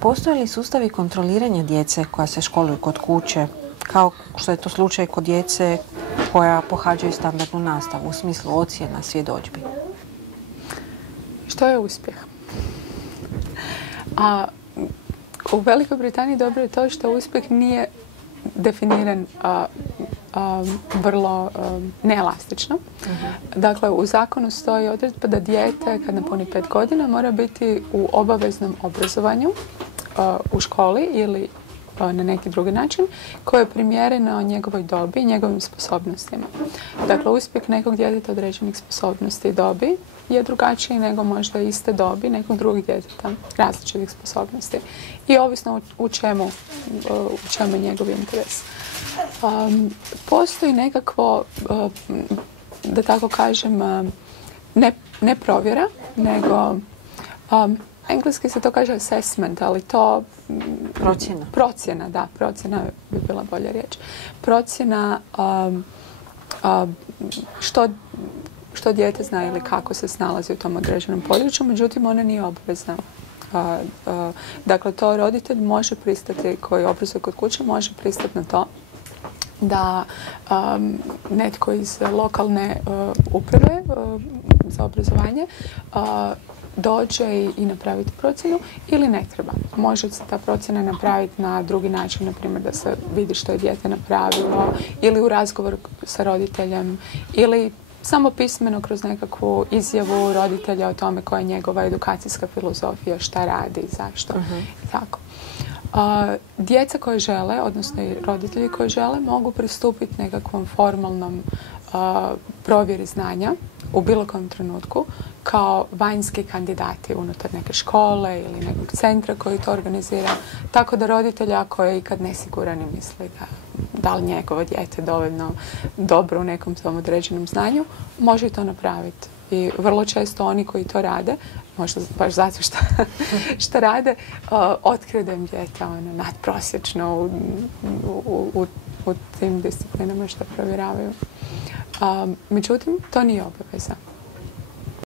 Postoje li sustavi kontroliranja djece koja se školuju kod kuće, kao što je to slučaj kod djece koja pohađaju standardnu nastavu u smislu ocjena, svjedodžbi? Što je uspjeh? U Velikoj Britaniji dobro je to što uspjeh nije definiran vrlo neelastično. Dakle, u zakonu stoji odredba da dijete kad napuni 5 godina mora biti u obaveznom obrazovanju u školi ili na neki drugi način koje je primjereno njegovoj dobi i njegovim sposobnostima. Dakle, uspjeh nekog djeteta određenih sposobnosti i dobi je drugačiji nego možda iste dobi nekog drugog djeteta različitih sposobnosti. I ovisno u čemu je njegov interes. Postoji nekakvo, da tako kažem, ne provjera, nego engleski se to kaže assessment, ali to... Procjena. Procjena, da. Procjena bi bila bolja riječ. Procjena što dijete zna ili kako se snalazi u tom određenom području, međutim ona nije obvezna. Dakle, to roditelj može pristati, koji obrazuje kod kuće, može pristati na to da netko iz lokalne uprave za obrazovanje dođe i napraviti procjenu ili ne treba. Može se ta procjena napraviti na drugi način, na primjer da se vidi što je dijete napravilo ili u razgovoru sa roditeljem ili samo pismeno kroz nekakvu izjavu roditelja o tome koja je njegova edukacijska filozofija, šta radi, zašto i tako. Djeca koje žele, odnosno i roditelji koji žele, mogu pristupiti nekakvom formalnom provjeri znanja u bilo kojem trenutku kao vanjski kandidati unutar neke škole ili nekog centra koji to organizira. Tako da roditelj ako je ikad nesiguran i misli da li njegovo dijete dovoljno dobro u nekom tom određenom znanju, može i to napraviti. I vrlo često oni koji to rade, možda baš zato što rade, otkriju da im dijete nadprosječno u tim disciplinama što provjeravaju. Međutim, to nije obaveza.